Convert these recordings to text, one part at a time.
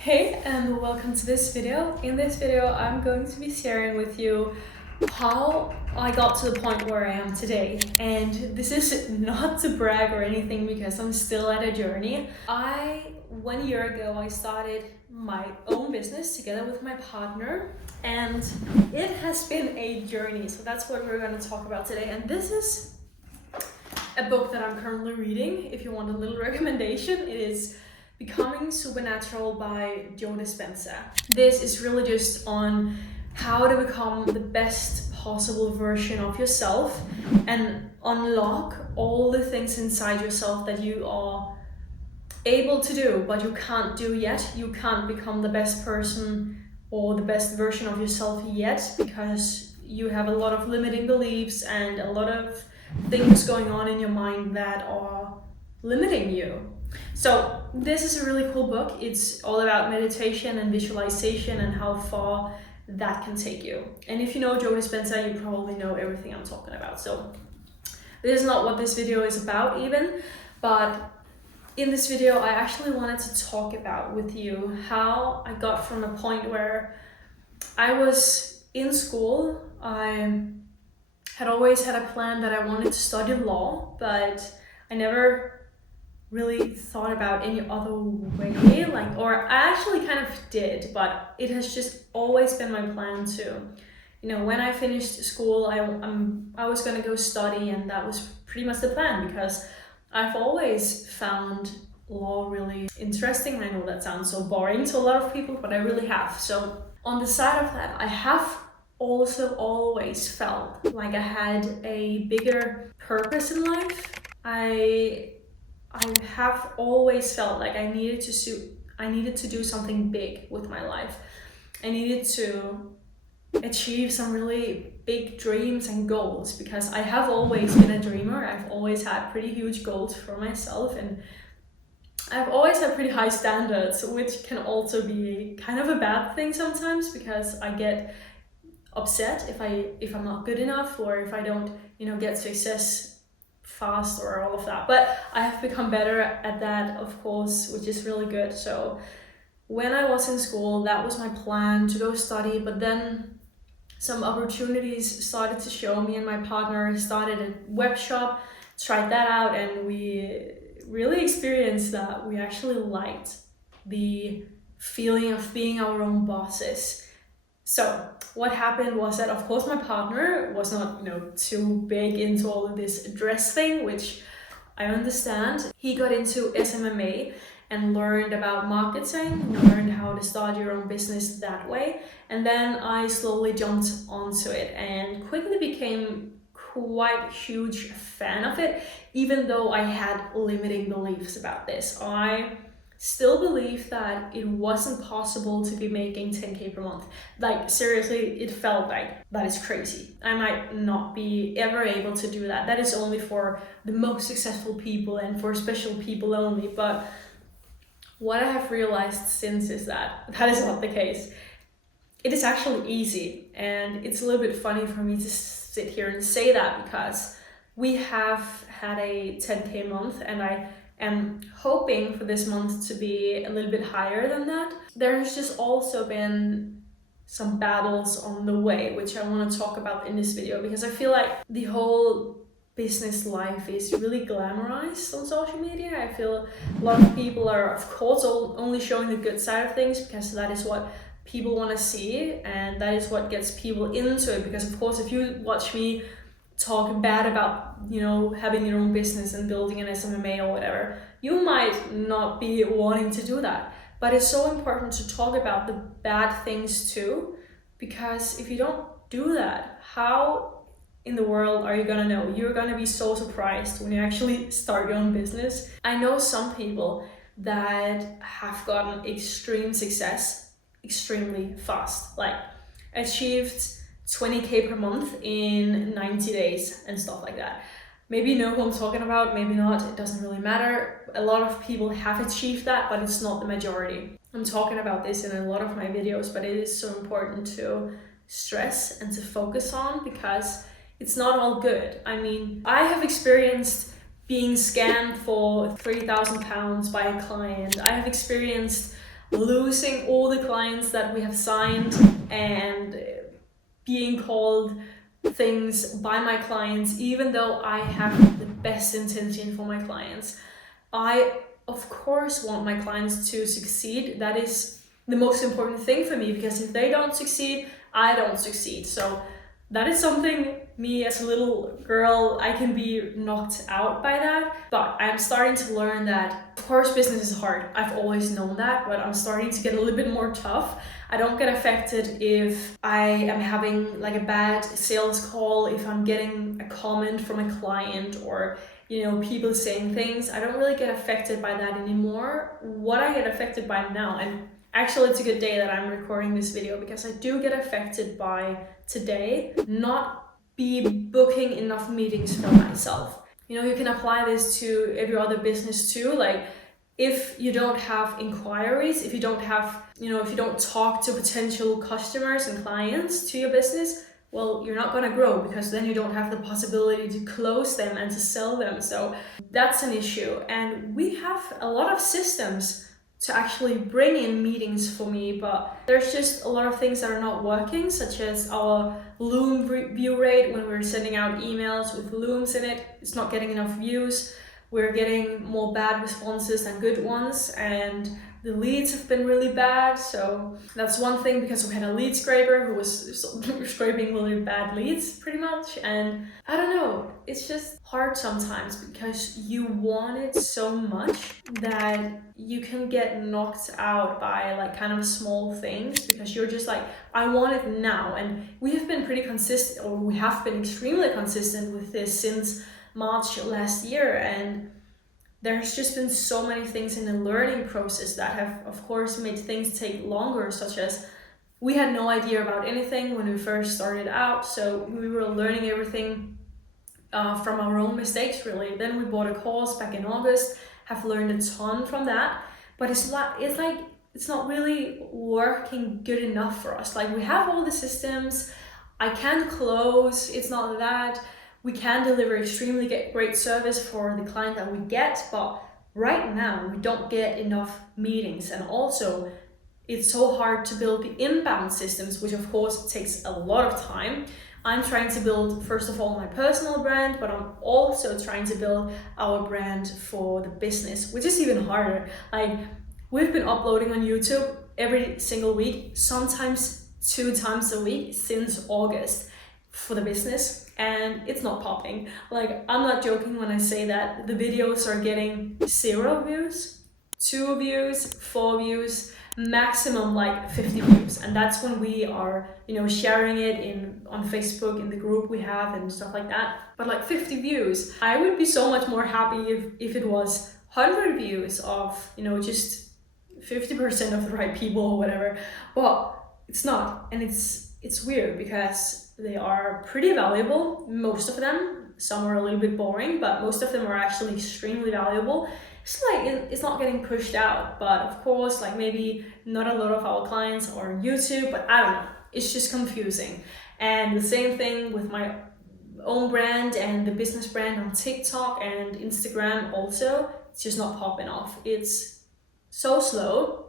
Hey and welcome to this video. In this video I'm going to be sharing with you how I got to the point where I am today. And this is not to brag or anything because I'm still at a journey. 1 year ago I started my own business together with my partner, and it has been a journey. So that's what we're going to talk about today. And this is a book that I'm currently reading. If you want a little recommendation, it is Becoming Supernatural by Joe Dispenza. This is really just on how to become the best possible version of yourself and unlock all the things inside yourself that you are able to do but you can't do yet. You can't become the best person or the best version of yourself yet because you have a lot of limiting beliefs and a lot of things going on in your mind that are limiting you. So this is a really cool book. It's all about meditation and visualization and how far that can take you. And if you know Joe Dispenza, you probably know everything I'm talking about. So this is not what this video is about even, but in this video I actually wanted to talk about with you how I got from a point where I was in school. I had always had a plan that I wanted to study law, but I never really thought about any other way, or I actually kind of did, but it has just always been my plan to, when I finished school, I was gonna go study, and that was pretty much the plan because I've always found law really interesting. I know that sounds so boring to a lot of people, but I really have. So on the side of that, I have also always felt like I had a bigger purpose in life. I have always felt like I needed to do something big with my life. I needed to achieve some really big dreams and goals because I have always been a dreamer. I've always had pretty huge goals for myself, and I've always had pretty high standards, which can also be kind of a bad thing sometimes because I get upset if I'm not good enough, or if I don't, get success fast or all of that. But I have become better at that, of course, which is really good. So when I was in school, that was my plan, to go study, but then some opportunities started to show me, and my partner started a web shop, tried that out, and we really experienced that we actually liked the feeling of being our own bosses. So what happened was that, of course, my partner was not, too big into all of this dress thing, which I understand. He got into SMMA and learned about marketing, learned how to start your own business that way. And then I slowly jumped onto it and quickly became quite a huge fan of it, even though I had limiting beliefs about this. I still believe that it wasn't possible to be making 10K per month. Like, seriously, it felt like that is crazy. I might not be ever able to do that. That is only for the most successful people and for special people only. But what I have realized since is that is not the case. It is actually easy, and it's a little bit funny for me to sit here and say that because we have had a 10K month, and I am hoping for this month to be a little bit higher than that. There's just also been some battles on the way, which I want to talk about in this video, because I feel like the whole business life is really glamorized on social media. I feel a lot of people are, of course, only showing the good side of things because that is what people want to see, and that is what gets people into it. Because, of course, if you watch me talk bad about, having your own business and building an SMMA or whatever, you might not be wanting to do that. But it's so important to talk about the bad things too, because if you don't do that, how in the world are you gonna know? You're gonna be so surprised when you actually start your own business. I know some people that have gotten extreme success extremely fast, like achieved 20K per month in 90 days and stuff like that. Maybe you know who I'm talking about, maybe not, it doesn't really matter. A lot of people have achieved that, but it's not the majority. I'm talking about this in a lot of my videos, but it is so important to stress and to focus on because it's not all good. I mean, I have experienced being scammed for £3,000 by a client. I have experienced losing all the clients that we have signed and being called things by my clients, even though I have the best intention for my clients. I, of course, want my clients to succeed. That is the most important thing for me, because if they don't succeed, I don't succeed. So that is something, me as a little girl, I can be knocked out by that. But I'm starting to learn that, of course, business is hard. I've always known that, but I'm starting to get a little bit more tough. I don't get affected if I am having like a bad sales call, if I'm getting a comment from a client, or people saying things. I don't really get affected by that anymore. What I get affected by now, and actually it's a good day that I'm recording this video, because I do get affected by today not be booking enough meetings for myself. You can apply this to every other business too. Like, if you don't have inquiries, if you don't have, if you don't talk to potential customers and clients to your business, well, you're not going to grow, because then you don't have the possibility to close them and to sell them. So that's an issue. And we have a lot of systems to actually bring in meetings for me, but there's just a lot of things that are not working, such as our Loom view rate. When we're sending out emails with Looms in it, it's not getting enough views. We're getting more bad responses than good ones, and the leads have been really bad. So that's one thing, because we had a lead scraper who was scraping really bad leads pretty much. And I don't know, it's just hard sometimes, because you want it so much that you can get knocked out by like kind of small things, because you're just like, I want it now. And we have been pretty consistent, or we have been extremely consistent with this since March last year, and there's just been so many things in the learning process that have, of course, made things take longer, such as we had no idea about anything when we first started out, so we were learning everything from our own mistakes, really. Then we bought a course back in August, have learned a ton from that, but it's not really working good enough for us. Like, we have all the systems, I can close, it's not that. We can deliver extremely great service for the client that we get, but right now we don't get enough meetings. And also, it's so hard to build the inbound systems, which of course takes a lot of time. I'm trying to build, first of all, my personal brand, but I'm also trying to build our brand for the business, which is even harder. Like, we've been uploading on YouTube every single week, sometimes 2 times a week since August for the business, and it's not popping. Like, I'm not joking when I say that the videos are getting 0 views, 2 views, 4 views, maximum like 50 views. And that's when we are, sharing it on Facebook, in the group we have and stuff like that. But like 50 views, I would be so much more happy if it was 100 views of, just 50% of the right people or whatever. But it's not, and it's weird, because they are pretty valuable, most of them. Some are a little bit boring, but most of them are actually extremely valuable. It's like, it's not getting pushed out, but of course, like, maybe not a lot of our clients are on YouTube, but I don't know, it's just confusing. And the same thing with my own brand and the business brand on TikTok and Instagram also, it's just not popping off. It's so slow,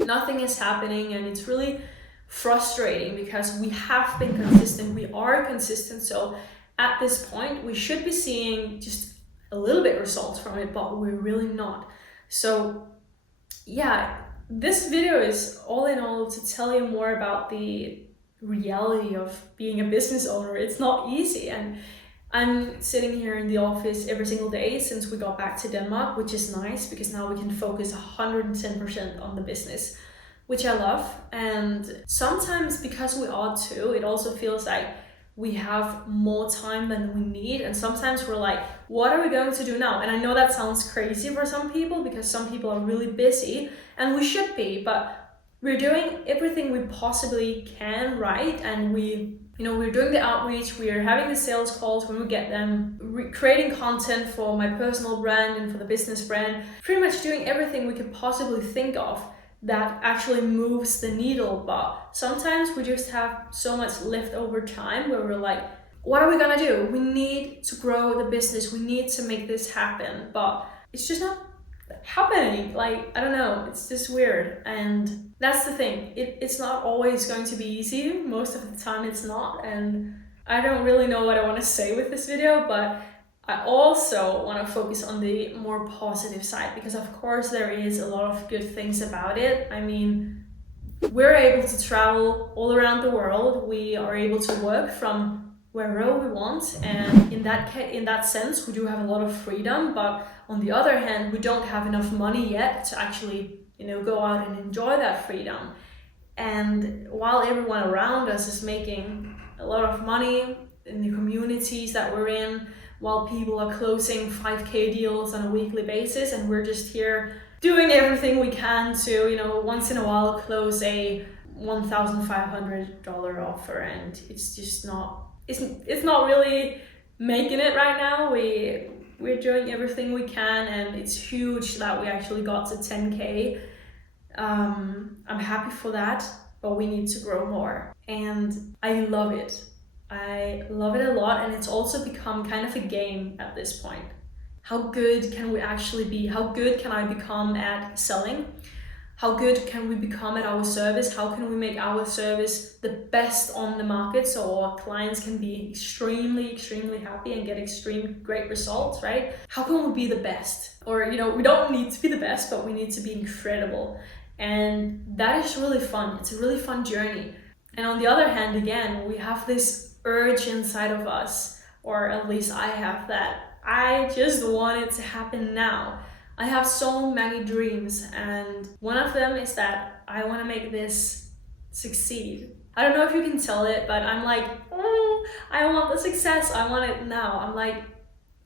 nothing is happening, and it's really frustrating, because we have been consistent, we are consistent, so at this point we should be seeing just a little bit results from it, but we're really not. So yeah, this video is all in all to tell you more about the reality of being a business owner. It's not easy, and I'm sitting here in the office every single day since we got back to Denmark, which is nice, because now we can focus 110% on the business, which I love. And sometimes, because we are 2, it also feels like we have more time than we need. And sometimes we're like, what are we going to do now? And I know that sounds crazy for some people, because some people are really busy, and we should be, but we're doing everything we possibly can, right? And we're doing the outreach, we're having the sales calls when we get them, creating content for my personal brand and for the business brand, pretty much doing everything we could possibly think of that actually moves the needle. But sometimes we just have so much leftover time where we're like, what are we gonna do? We need to grow the business, we need to make this happen, but it's just not happening. Like, I don't know, it's just weird. And that's the thing. It's not always going to be easy. Most of the time it's not. And I don't really know what I want to say with this video, but I also want to focus on the more positive side, because of course there is a lot of good things about it. I mean, we're able to travel all around the world. We are able to work from wherever we want, and in that sense we do have a lot of freedom. But on the other hand, we don't have enough money yet to actually, go out and enjoy that freedom. And while everyone around us is making a lot of money in the communities that we're in, while people are closing 5K deals on a weekly basis, and we're just here doing everything we can to, once in a while close a $1,500 offer, and it's just not, it's not really making it right now. We're doing everything we can, and it's huge that we actually got to 10K. I'm happy for that, but we need to grow more, and I love it. I love it a lot, and it's also become kind of a game at this point. How good can we actually be? How good can I become at selling? How good can we become at our service? How can we make our service the best on the market so our clients can be extremely, extremely happy and get great results, right? How can we be the best? Or, we don't need to be the best, but we need to be incredible. And that is really fun. It's a really fun journey. And on the other hand, again, we have this urge inside of us, or at least I have, that I just want it to happen now. I have so many dreams, and one of them is that I want to make this succeed. I don't know if you can tell it, but I'm like, I want the success. I want it now. I'm like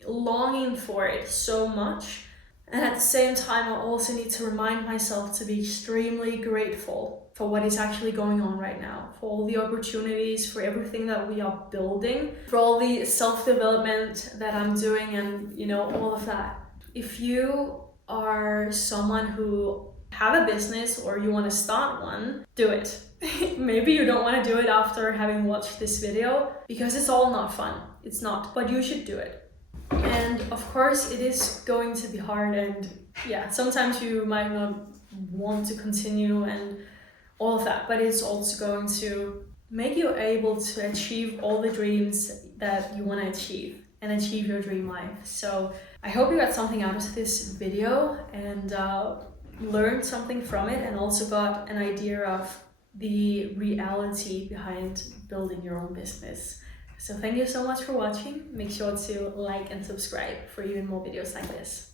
longing for it so much. And at the same time, I also need to remind myself to be extremely grateful for what is actually going on right now, for all the opportunities, for everything that we are building, for all the self-development that I'm doing, and all of that. If you are someone who have a business or you want to start one, do it. Maybe you don't want to do it after having watched this video, because it's all not fun. It's not, but you should do it. And of course it is going to be hard, and sometimes you might not want to continue and all of that, but it's also going to make you able to achieve all the dreams that you want to achieve and achieve your dream life. So I hope you got something out of this video and learned something from it, and also got an idea of the reality behind building your own business. So thank you so much for watching. Make sure to like and subscribe for even more videos like this.